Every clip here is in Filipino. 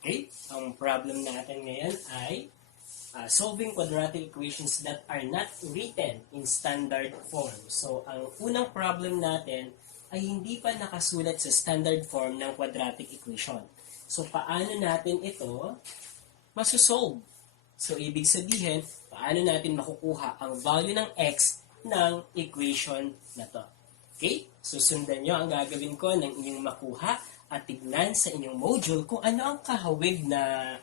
Okay? Ang problem natin ngayon ay solving quadratic equations that are not written in standard form. So, ang unang problem natin ay hindi pa nakasulat sa standard form ng quadratic equation. So, paano natin ito masosolve? So, ibig sabihin, paano natin makukuha ang value ng x ng equation na to? Okay? So, sundan nyo ang gagawin ko ng inyong makuha at tignan sa inyong module kung ano ang kahawig na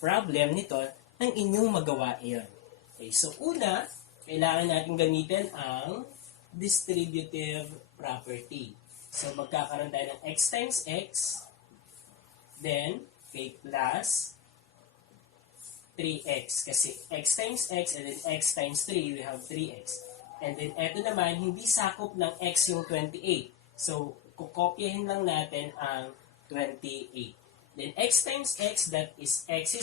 problem nito ng inyong magawa iyon. Okay, so una, kailangan natin gamitin ang distributive property. So magkakaroon tayo ng x times x, then okay, plus 3x. Kasi x times x and then x times 3, we have 3x. And then eto naman, hindi sakop ng x yung 28. So kukopyahin lang natin ang 28. Then x times x, that is x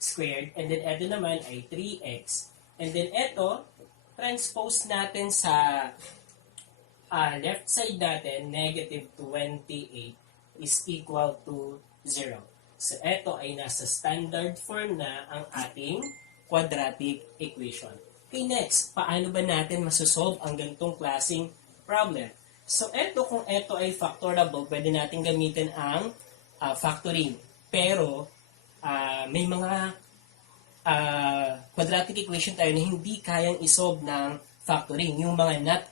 squared, and then ito naman ay 3x. And then ito, transpose natin sa left side natin, negative 28 is equal to 0. So ito ay nasa standard form na ang ating quadratic equation. Okay, next, paano ba natin masosolve ang ganitong klaseng problem? So ito, kung ito ay factorable, pwede natin gamitin ang factoring. Pero may mga quadratic equation tayo na hindi kayang isolve ng factoring. Yung mga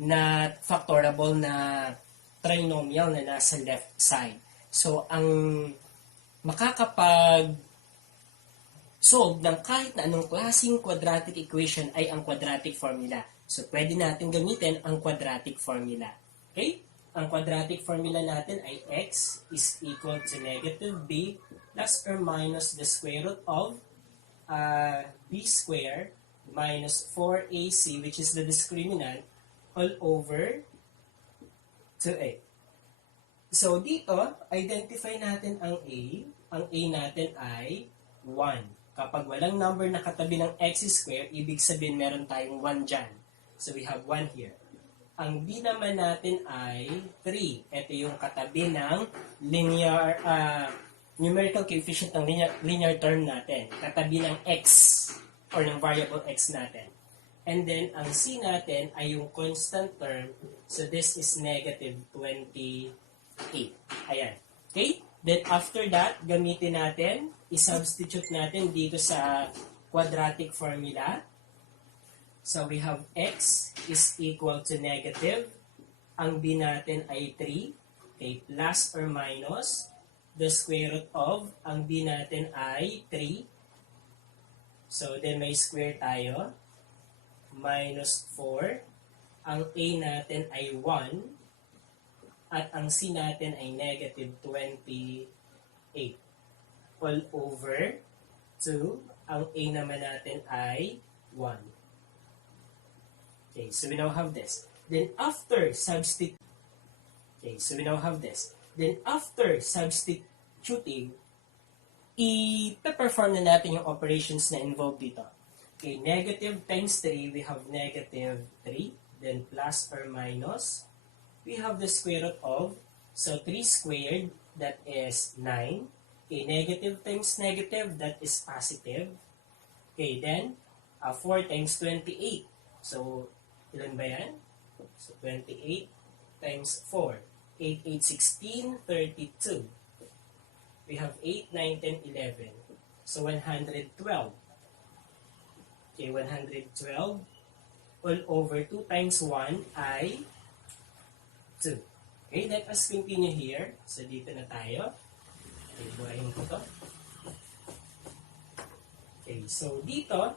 not factorable na trinomial na nasa left side. So, ang makakapag-solve ng kahit na anong klaseng quadratic equation ay ang quadratic formula. So, pwede natin gamitin ang quadratic formula. Okay? Ang quadratic formula natin ay x is equal to negative b plus or minus the square root of b squared minus 4ac, which is the discriminant, all over 2a. So, dito, identify natin ang a. Ang a natin ay 1. Kapag walang number na katabi ng x squared, ibig sabihin meron tayong 1 dyan. So, we have 1 here. Ang b naman natin ay 3. Ito yung katabi ng linear, numerical coefficient ng linear term natin. Katabi ng x or ng variable x natin. And then, ang c natin ay yung constant term. So, this is negative 28. Ayan. Okay? Then, after that, gamitin natin, isubstitute natin dito sa quadratic formula. So, we have x is equal to negative. Ang b natin ay 3. Okay, plus or minus the square root of, ang b natin ay 3. So, then may square tayo. Minus 4. Ang a natin ay 1. At ang c natin ay negative 28. All over 2. Ang a naman natin ay 1. Okay, so we now have this. Then after substituting, i-perform na natin yung operations na involved dito. Okay, negative times 3, we have negative 3. Then plus or minus, we have the square root of, so 3 squared, that is 9. Okay, negative times negative, that is positive. Okay, then 4 times 28. So, ilan ba yan? So, 28 times 4. 8, 8, 16, 32. We have 8, 9, 10, 11. So, 112. Okay, 112. All over 2 times 1 ay 2. Okay, let us continue here. So, dito na tayo. Okay, buhayin ko to. Okay, so dito,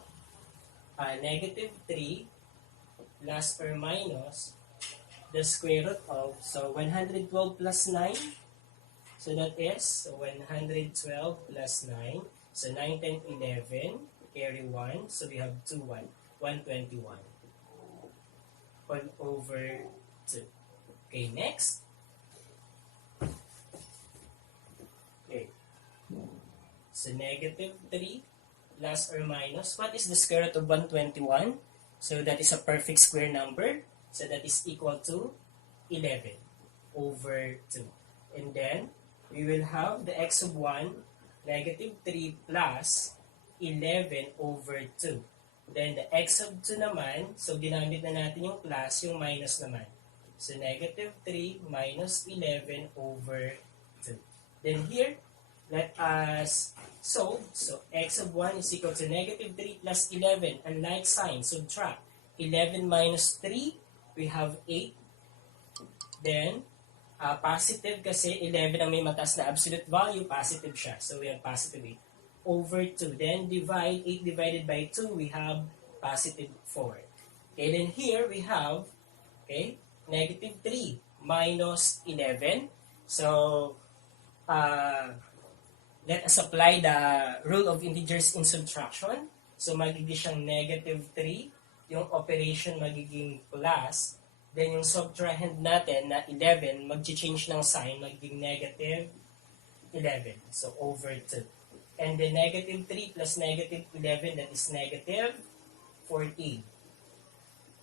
negative 3 plus or minus the square root of, so 112 plus 9, so that is 112 plus 9, so 9, 10, 11, carry 1, so we have 2, 1, 121, all over 2. Okay, next. Okay, so negative 3 plus or minus, what is the square root of 121? So that is a perfect square number. So that is equal to 11 over 2. And then, we will have the x of 1, negative 3 plus 11 over 2. Then the x of 2 naman, so ginamit na natin yung plus, yung minus naman. So negative 3 minus 11 over 2. Then here, let us solve. So x of 1 is equal to negative 3 plus 11. Unlike sign, subtract. 11 minus 3, we have 8. Then, positive kasi 11 ang may mataas na absolute value, positive siya. So we have positive 8 over 2. Then divide, 8 divided by 2, we have positive 4. Okay, then here we have, okay, negative 3 minus 11. So, let us apply the rule of integers in subtraction. So magiging siyang negative 3. Yung operation magiging plus. Then yung subtrahend natin na 11, mag-change ng sign, magiging negative 11. So over 2. And then negative 3 plus negative 11, that is negative 14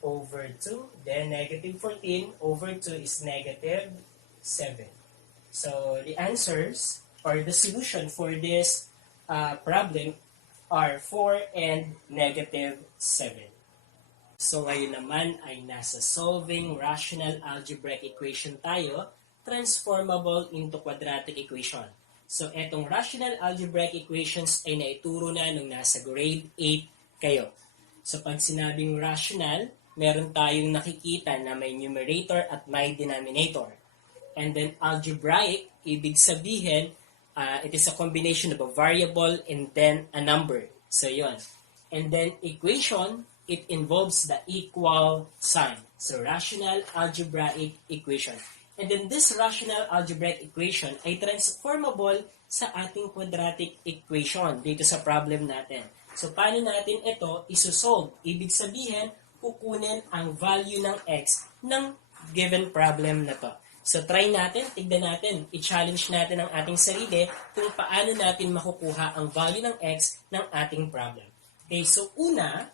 over 2. Then negative 14 over 2 is negative 7. So the answers or the solution for this problem are 4 and negative 7. So ngayon naman ay nasa solving rational algebraic equation tayo, transformable into quadratic equation. So etong rational algebraic equations ay naituro na nung nasa grade 8 kayo. So pag sinabing rational, meron tayong nakikita na may numerator at may denominator. And then algebraic, ibig sabihin, it is a combination of a variable and then a number. So yon. And then equation, it involves the equal sign. So rational algebraic equation. And then this rational algebraic equation ay transformable sa ating quadratic equation dito sa problem natin. So paano natin ito isosolve? Ibig sabihin, kukunin ang value ng x ng given problem na to. So try natin, tignan natin, i-challenge natin ang ating sarili kung paano natin makukuha ang value ng x ng ating problem. Okay, so una,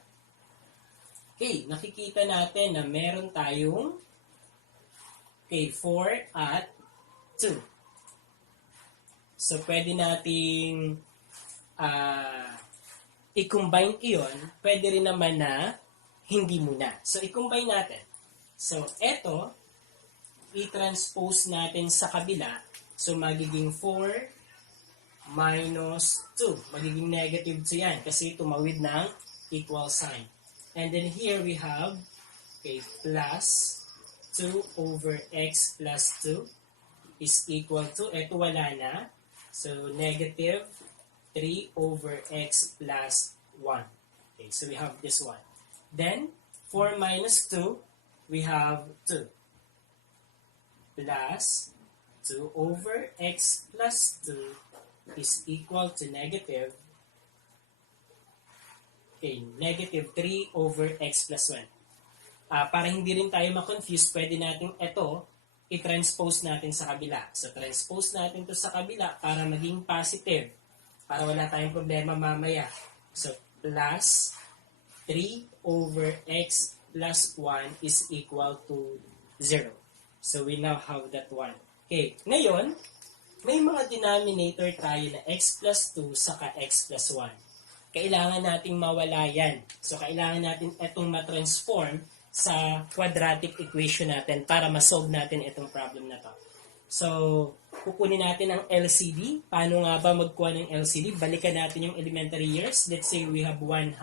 okay, nakikita natin na meron tayong 4 at 2. So pwede nating i-combine iyon, pwede rin naman na hindi muna. So i-combine natin. So eto, i-transpose natin sa kabila. So, magiging 4 minus 2. Magiging negative 2 yan kasi tumawid ng equal sign. And then here we have plus 2 over x plus 2 is equal to, eto wala na. So, negative 3 over x plus 1. Okay, so we have this one. Then, 4 minus 2, we have 2. Plus 2 over x plus 2 is equal to negative negative 3 over x plus 1. Para hindi rin tayo ma-confuse, pwede natin ito i-transpose natin sa kabila. So, transpose natin to sa kabila para maging positive. Para wala tayong problema mamaya. So, plus 3 over x plus 1 is equal to 0. So, we now have that one. Okay, ngayon, may mga denominator tayo na x plus 2 saka x plus 1. Kailangan nating mawala yan. So, kailangan natin itong ma-transform sa quadratic equation natin para ma-solve natin itong problem na to. So, kukunin natin ang LCD. Paano nga ba magkuha ng LCD? Balikan natin yung elementary years. Let's say we have 1/2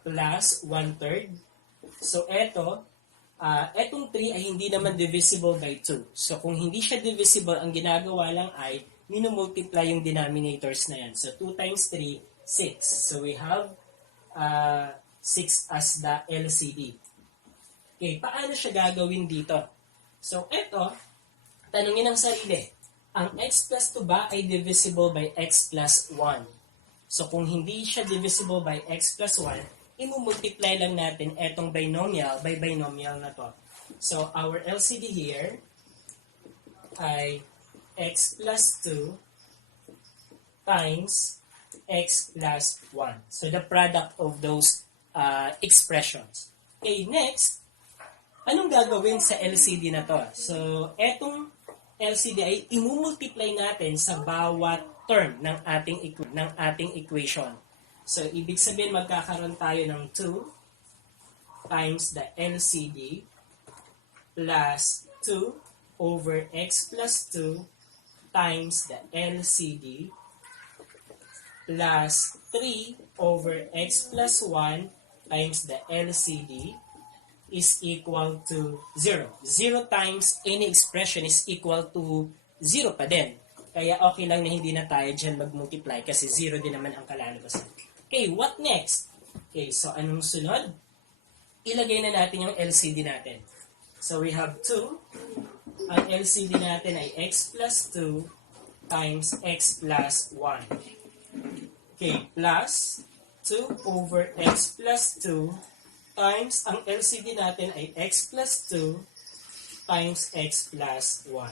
plus 1/3. So, etong 3 ay hindi naman divisible by 2. So, kung hindi siya divisible, ang ginagawa lang ay minumultiply yung denominators na yan. So, 2 times 3, 6. So, we have 6 as the LCD. Okay, paano siya gagawin dito? So, tanungin ang sarili. Ang x plus 2 ba ay divisible by x plus 1? So, kung hindi siya divisible by x plus 1, i-multiply lang natin etong binomial by binomial na to. So, our LCD here ay x plus 2 times x plus 1. So, the product of those expressions. Okay, next, anong gagawin sa LCD na to? So, etong LCD ay imumultiply natin sa bawat term ng ating equation. So, ibig sabihin magkakaroon tayo ng 2 times the LCD plus 2 over x plus 2 times the LCD plus 3 over x plus 1 times the LCD is equal to 0. 0 times any expression is equal to 0 pa din. Kaya okay lang na hindi na tayo dyan mag-multiply kasi 0 din naman ang kalalabasan. Okay, what next? Okay, so anong sunod? Ilagay na natin yung LCD natin. So we have 2. Ang LCD natin ay x plus 2 times x plus 1. Okay, plus 2 over x plus 2 times ang LCD natin ay x plus 2 times x plus 1.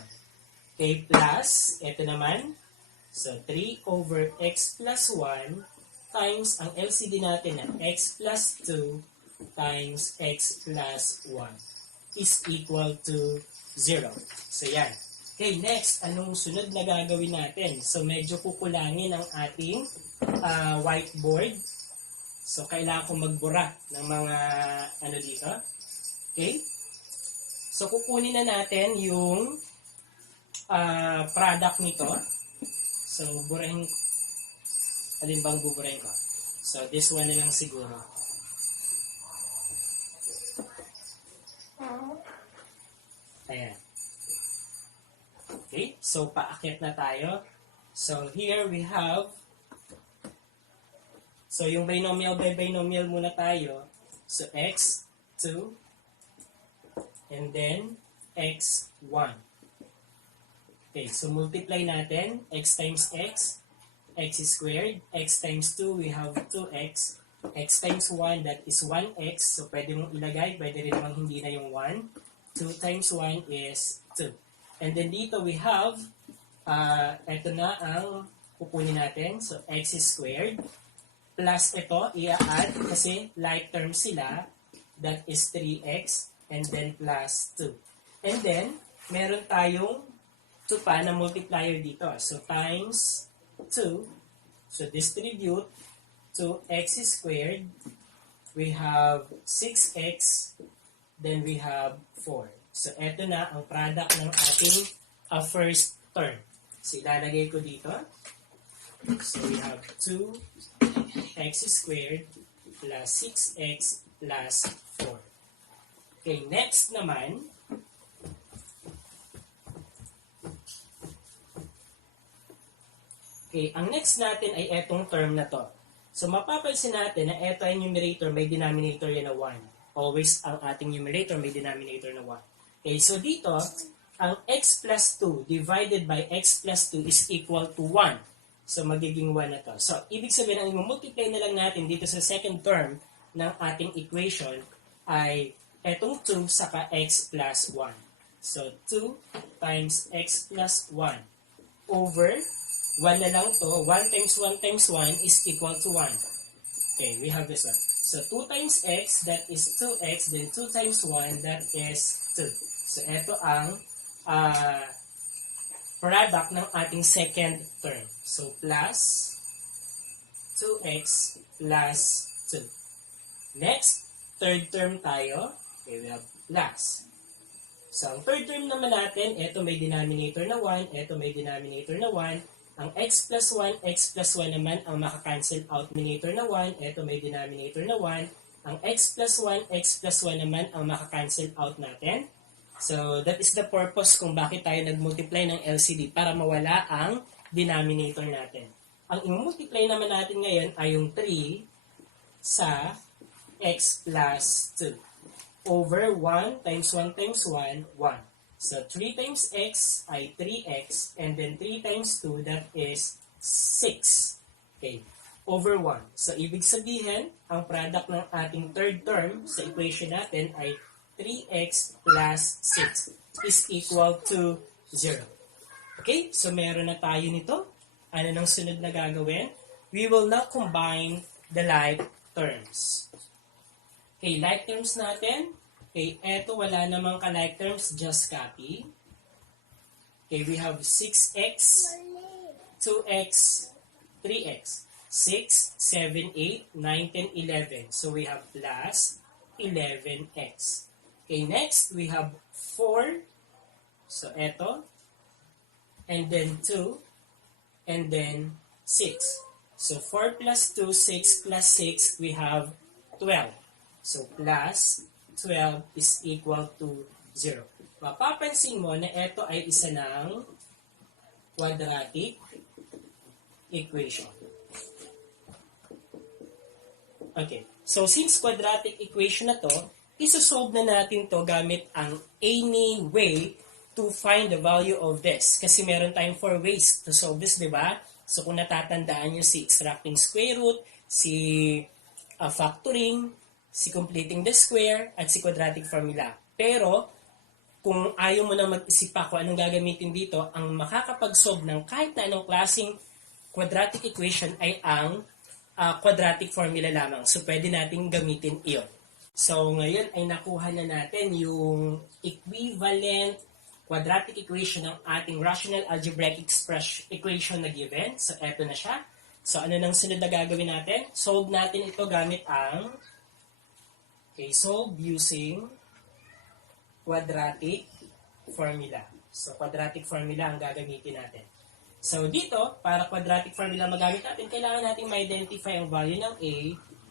Okay, plus, ito naman, so 3 over x plus 1 times ang LCD natin na x plus 2 times x plus 1 is equal to 0. So, yan. Okay, next, anong sunod na gagawin natin? So, medyo kukulangin ang ating whiteboard. So, kailangan ko magbura ng mga ano dito. Okay? So, kukunin na natin yung product nito. So, burahin, alin bang buburahin ko? So, this one na lang siguro. Ayan. Okay? So, paakyat na tayo. So, here we have so, yung binomial by binomial muna tayo. So, x, 2, and then x, 1. Okay, so multiply natin. X times x squared. X times 2, we have 2x. X times 1, that is 1x. So, pwede mong ilagay. Pwede rin namang hindi na yung 1. 2 times 1 is 2. And then dito we have, ito na ang kukunin natin. So, x squared. Plus ito, i-add kasi like terms sila, that is 3x, and then plus 2. And then, meron tayong 2 pa na multiplier dito. So, times 2. So, distribute to x squared. We have 6x, then we have 4. So, eto na ang product ng ating first term. So, ilalagay ko dito. So, we have 2x squared plus 6x plus 4. Okay, next naman, okay, ang next natin ay etong term na to. So, mapapansin natin na eto ay numerator, may denominator yan na 1. Always ang ating numerator may denominator na 1. Okay, so dito, ang x plus 2 divided by x plus 2 is equal to 1. So, magiging 1 na to. So, ibig sabihin, ang i-multiply na lang natin dito sa second term ng ating equation ay etong 2 saka x plus 1. So, 2 times x plus 1 over 1 na lang to. 1 times 1 times 1 is equal to 1. Okay, we have this one. So, 2 times x, that is 2x, then 2 times 1, that is 2. So, ito ang product ng ating second term. So, plus 2x plus 2. Next, third term tayo. Okay, we have plus. So, ang third term naman natin, ito may denominator na 1, ito may denominator na 1. Ang x plus 1 naman ang makakancel out denominator na 1, ito may denominator na 1. Ang x plus 1 naman ang makakancel out natin. So, that is the purpose kung bakit tayo nag-multiply ng LCD para mawala ang denominator natin. Ang i-multiply naman natin ngayon ay yung 3 sa x plus 2 over 1 times 1 times 1, 1. So, 3 times x ay 3x and then 3 times 2, that is 6. Okay, over 1. So, ibig sabihin, ang product ng ating third term sa equation natin ay 3x plus 6 is equal to 0. Okay, so meron na tayo nito. Ano nang sunod na gagawin? We will now combine the like terms. Okay, like terms natin. Okay, eto wala namang ka-like terms, just copy. Okay, we have 6x, 2x, 3x. 6, 7, 8, 9, 10, 11. So we have plus 11x. Okay, next we have 4. So eto. And then 2. And then 6. So 4 plus 2, 6 plus 6, we have 12. So plus 12 is equal to 0. Mapapansin mo na ito ay isa ng quadratic equation. Okay. So, since quadratic equation na to, isosolve na natin to gamit ang any way to find the value of this. Kasi meron tayong 4 ways to solve this, di ba? So, kung natatandaan nyo si extracting square root, si factoring, si completing the square, at si quadratic formula. Pero, kung ayaw mo na mag-isip pa kung anong gagamitin dito, ang makakapag-solve ng kahit na anong klaseng quadratic equation ay ang quadratic formula lamang. So, pwede natin gamitin iyon. So, ngayon ay nakuha na natin yung equivalent quadratic equation ng ating rational algebraic equation na given. So, eto na siya. So, ano nang sunod na gagawin natin? Solve natin ito gamit ang solve using quadratic formula. So, quadratic formula ang gagamitin natin. So, dito, para quadratic formula magamit natin, kailangan natin ma-identify ang value ng A,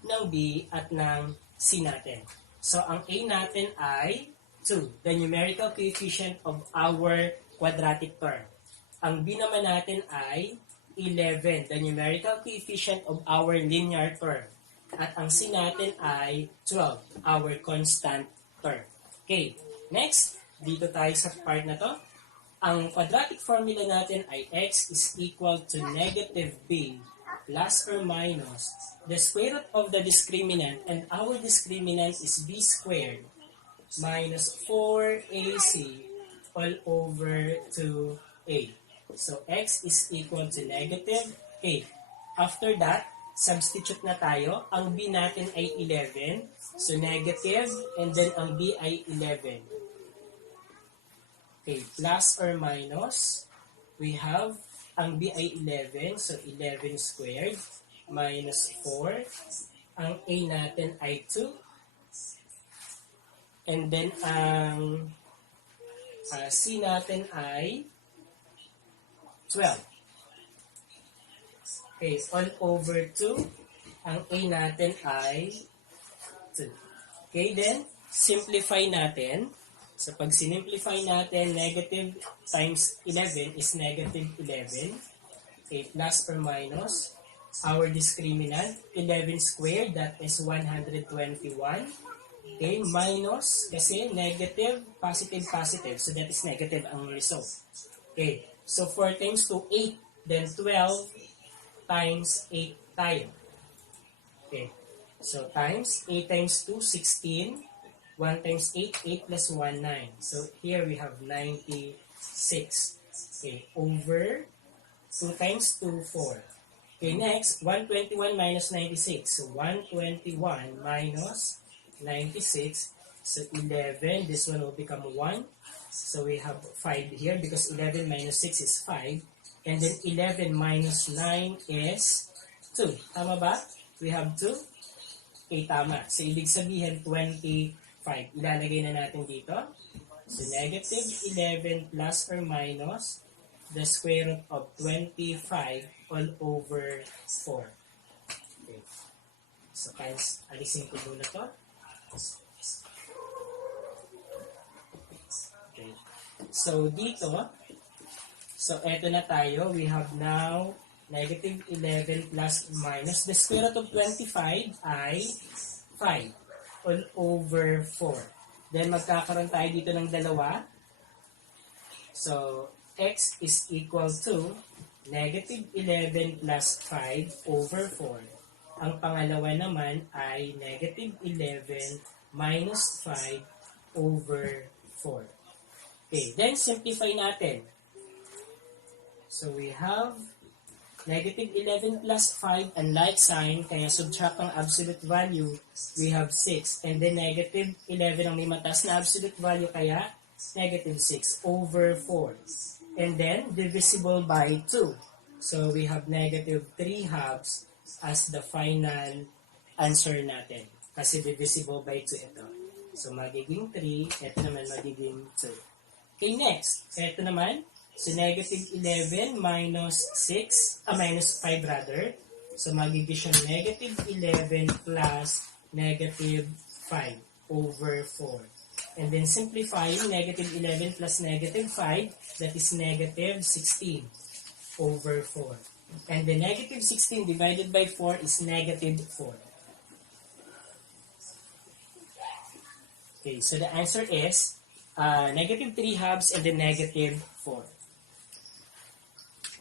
ng B, at ng C natin. So, ang A natin ay 2, the numerical coefficient of our quadratic term. Ang B naman natin ay 11, the numerical coefficient of our linear term. At ang C natin ay 12, our constant term. Okay, next, dito tayo sa part na to. Ang quadratic formula natin ay x is equal to negative b plus or minus the square root of the discriminant, and our discriminant is b squared minus 4ac all over 2a. So x is equal to negative a. After that, substitute na tayo. Ang b natin ay 11. So negative, and then ang b ay 11. Okay, plus or minus, we have, ang b ay 11, so 11 squared, minus 4. Ang a natin ay 2. And then, ang c natin ay 12. Okay, all over 2. Ang a natin ay 2. Okay, then, simplify natin. So, pag sinimplify natin, negative times 11 is negative 11. Okay, plus or minus. Our discriminant, 11 squared, that is 121. Okay, minus, kasi negative, positive, positive. So, that is negative ang result. Okay, so 4 times 2, 8. Then 12 times 8 tayo. Okay, so times 8 times 2, 16. 1 times 8, 8 plus 1, 9. So, here we have 96. Okay, over 2 times 2, 4. Okay, next, 121 minus 96. So, 121 minus 96. So, 11. This one will become 1. So, we have 5 here because 11 minus 6 is 5. And then, 11 minus 9 is 2. Tama ba? We have 2. Okay, tama. So, ibig sabihin, 25. Ilalagay na natin dito. So, negative 11 plus or minus the square root of 25 all over 4. Okay. So, times, alisin ko muna to. Okay. So, dito, so, eto na tayo. We have now negative 11 plus minus the square root of 25 ay 5. All over 4. Then, magkakaroon tayo dito ng dalawa. So, x is equal to negative 11 plus 5 over 4. Ang pangalawa naman ay negative 11 minus 5 over 4. Okay, then simplify natin. So, we have negative 11 plus 5, and like sign, kaya subtract ang absolute value, we have 6. And then negative 11 ang may mataas na absolute value, kaya negative 6 over 4. and then divisible by 2. So we have negative 3 halves as the final answer natin. Kasi divisible by 2 ito. So magiging 3, ito naman magiging 2. Okay, next. Ito naman, so negative 11 minus 5 rather. So magiging siya negative 11 plus negative 5 over 4. And then simplifying negative 11 plus negative 5, that is negative 16 over 4. And the negative 16 divided by 4 is negative 4. Okay, so the answer is negative 3 halves and then negative 4.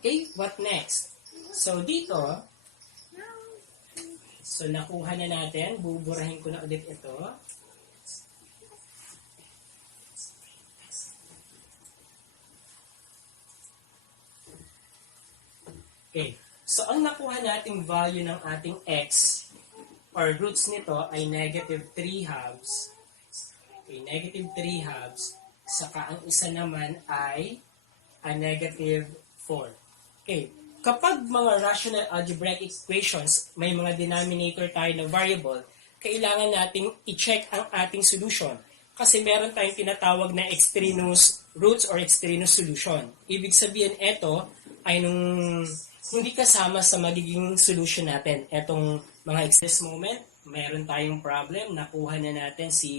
Okay, what next? So dito, so nakuha na natin, buburahin ko na ulit ito. Okay, so ang nakuha nating value ng ating x or roots nito ay negative 3 halves. Okay, negative 3 halves. Saka ang isa naman ay a negative 4. Okay, kapag mga rational algebraic equations, may mga denominator tayo na variable, kailangan nating i-check ang ating solution. Kasi meron tayong tinatawag na extraneous roots or extraneous solution. Ibig sabihin, ito ay nung hindi kasama sa magiging solution natin. Etong mga this moment, meron tayong problem. Nakuha na natin si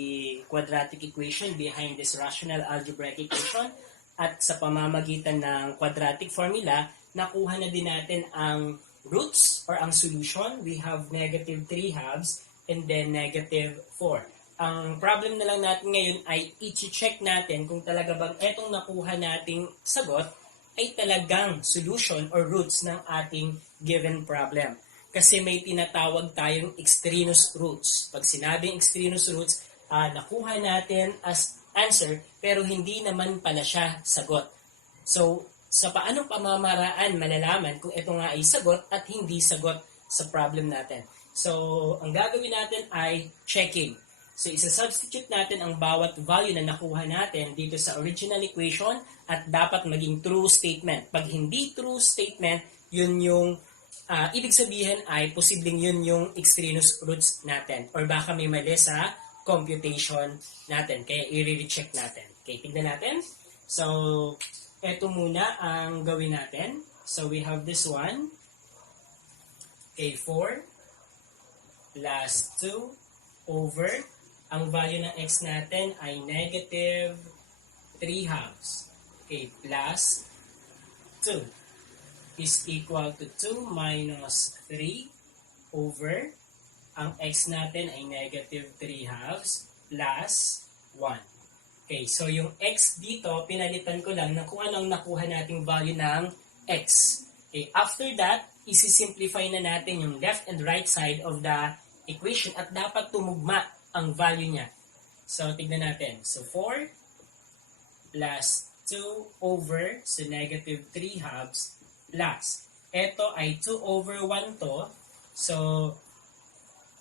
quadratic equation behind this rational algebraic equation. At sa pamamagitan ng quadratic formula, nakuha na din natin ang roots or ang solution. We have negative 3 halves and then negative 4. Ang problem na lang natin ngayon ay i-check natin kung talaga bang etong nakuha nating sagot ay talagang solution or roots ng ating given problem. Kasi may tinatawag tayong extraneous roots. Pag sinabing extraneous roots, nakuha natin as answer pero hindi naman pala siya sagot. So, sa paanong pamamaraan malalaman kung ito nga ay sagot at hindi sagot sa problem natin? So, ang gagawin natin ay checking. So, isa-substitute natin ang bawat value na nakuha natin dito sa original equation at dapat maging true statement. Pag hindi true statement, yun yung, ibig sabihin ay posibleng yun yung extraneous roots natin. Or baka may mali sa computation natin. Kaya i-recheck natin. Okay, tignan natin. So, eto muna ang gawin natin. So, we have this one. Okay, 4 plus 2 over ang value ng x natin ay negative 3 halves. Okay, plus 2 is equal to 2 minus 3 over ang x natin ay negative 3 halves plus 1. Okay, so yung x dito, pinalitan ko lang na kung anong nakuha nating value ng x. Okay, after that, isi-simplify na natin yung left and right side of the equation at dapat tumugma ang value niya. So, tignan natin. So, 4 plus 2 over, so negative 3 halves, plus, ito ay 2 over 1 to. So,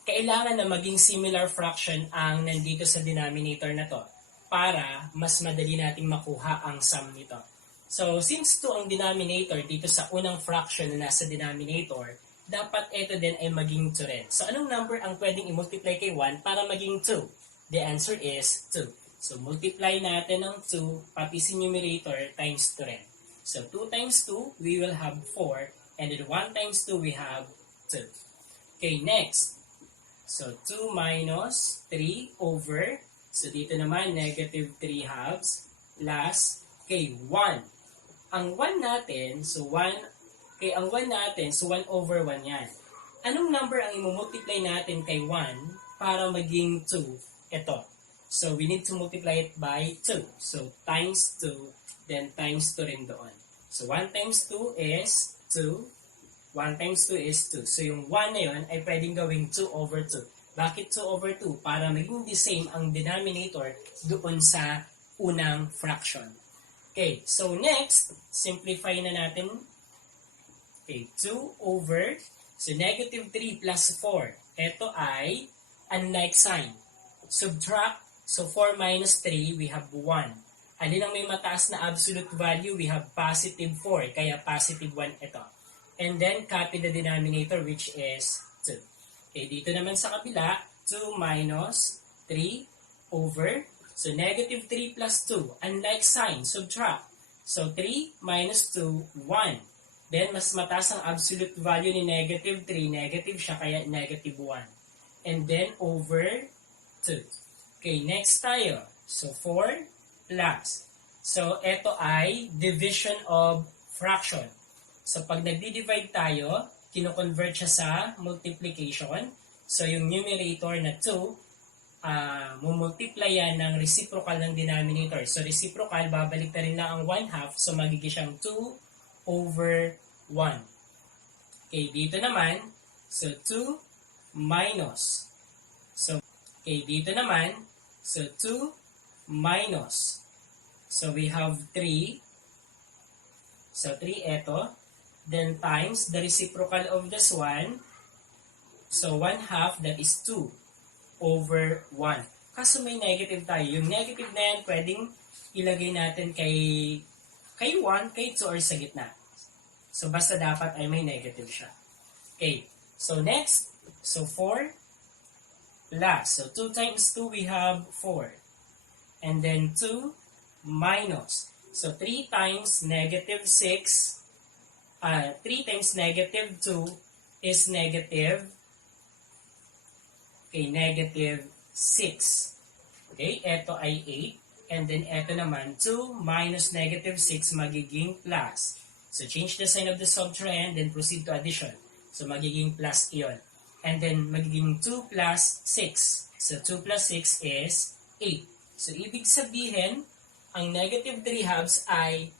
kailangan na maging similar fraction ang nandito sa denominator na to para mas madali nating makuha ang sum nito. So, since 2 ang denominator dito sa unang fraction na nasa denominator, dapat ito din ay maging 2 rin. So, anong number ang pwedeng i-multiply kay 1 para maging 2? The answer is 2. So, multiply natin ng 2, pati si numerator, times 2 rin. So, 2 times 2, we will have 4. And then 1 times 2, we have 2. Okay, next. So, 2 minus 3 over, so dito naman, negative 3 halves, plus, okay, 1. Ang 1 natin, so 1, okay, ang 1 natin, so 1 over 1 yan. Anong number ang i-multiply natin kay 1 para maging 2? Ito. So, we need to multiply it by 2. So, times 2, then times 2 rin doon. So, 1 times 2 is 2. 1 times 2 is 2. So, yung 1 na yun ay pwedeng gawing 2 over 2. Bakit 2 over 2? Para maging the same ang denominator doon sa unang fraction. Okay, so next, simplify na natin. Okay, 2 over, so negative 3 plus 4. Ito ay unlike sign. Subtract, so 4 minus 3, we have 1. Alin ang may mataas na absolute value? We have positive 4, kaya positive 1 ito. And then, copy the denominator, which is 2. Okay, dito naman sa kabila, 2 minus 3 over, so negative 3 plus 2. Unlike sign, subtract. So, 3 minus 2, 1. Then, mas mataas ang absolute value ni negative 3. Negative siya, kaya negative 1. And then, over 2. Okay, next tayo. So, 4 plus. So, ito ay division of fraction. So, pag nagdi-divide tayo, kino-convert siya sa multiplication. So, yung numerator na 2, mumultiply yan ng reciprocal ng denominator. So, reciprocal, babalik na rin lang ang 1/2. So, magiging siyang 2 over 1. Okay, dito naman, so 2 minus. So, okay, dito naman, so 2 minus. So, we have 3. So, 3 ito. Then, times the reciprocal of this one. So, 1/2, that is 2 over 1. Kaso may negative tayo. Yung negative na yan, pwedeng ilagay natin kay 1, kay 2, or sa gitna. So, basta dapat ay may negative siya. Okay. So, next. So, 4 plus. So, 2 times 2, we have 4. And then, 2 minus. So, 3 times negative 6. 3 times negative 2 is negative. Okay, negative 6. Okay, ito ay 8. And then, ito naman, 2 minus negative 6 magiging plus. So, change the sign of the subtrahend, then proceed to addition. So, magiging plus iyon. And then, magiging 2 plus 6. So, 2 plus 6 is 8. So, ibig sabihin, ang negative 3/2 ay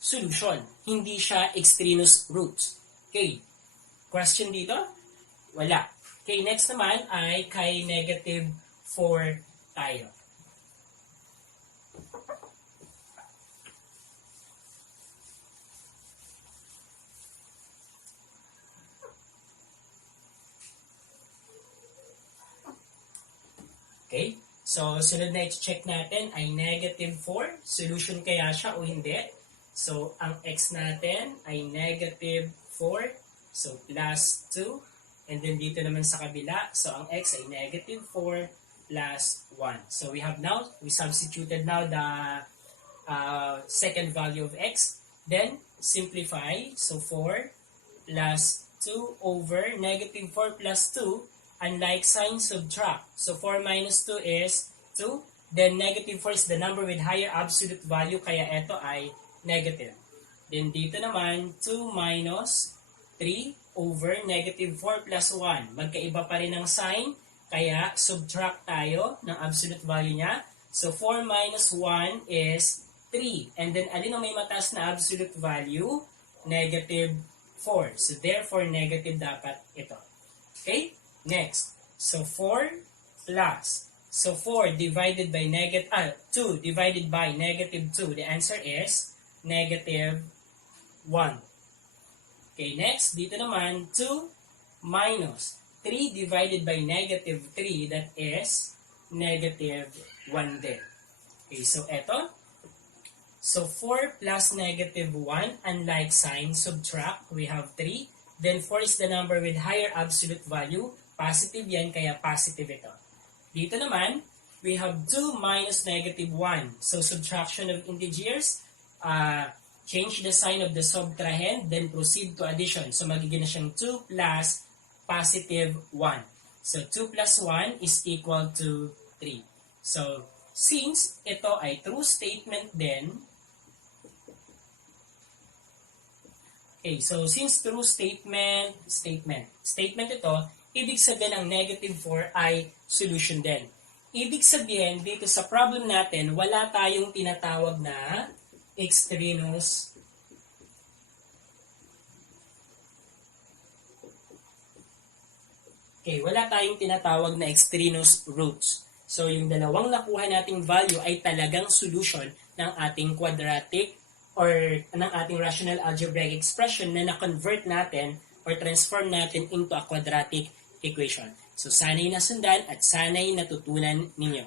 solution. Hindi siya extraneous roots. Okay. Question dito? Wala. Okay, next naman ay kay negative 4 tayo. Okay? So, sunod na i-check natin ay negative 4. Solution kaya siya o hindi? So, ang x natin ay negative 4. So, plus 2. And then, dito naman sa kabila. So, ang x ay negative 4 plus 1. So, we substituted now the second value of x. Then, simplify. So, 4 plus 2 over negative 4 plus 2. Unlike sign, subtract. So, 4 minus 2 is 2. Then, negative 4 is the number with higher absolute value. Kaya ito ay negative. Then, dito naman, 2 minus 3 over negative 4 plus 1. Magkaiba pa rin ang sign. Kaya, subtract tayo ng absolute value niya. So, 4 minus 1 is 3. And then, alin ang may mataas na absolute value? Negative 4. So, therefore, negative dapat ito. Okay? Next, so 4 plus, so 4 divided by 2 divided by negative 2, the answer is negative 1. Okay, next, dito naman, 2 minus 3 divided by negative 3, that is negative 1 din. Okay, so eto, so 4 plus negative 1, unlike sign, subtract, we have 3, then 4 is the number with higher absolute value. Positive yan, kaya positive ito. Dito naman, we have 2 minus negative 1. So, subtraction of integers, change the sign of the subtrahend, then proceed to addition. So, magiging na siyang 2 plus positive 1. So, 2 plus 1 is equal to 3. So, since ito ay true statement din, okay, so since true statement ito, ibig sabihin ang negative 4 ay solution din. Ibig sabihin, dito sa problem natin, wala tayong tinatawag na extraneous wala tayong tinatawag na extraneous roots. So, yung dalawang nakuha nating value ay talagang solution ng ating quadratic or ng ating rational algebraic expression na na-convert natin or transform natin into a quadratic equation. So, sana'y nasundan at sana'y natutunan ninyo.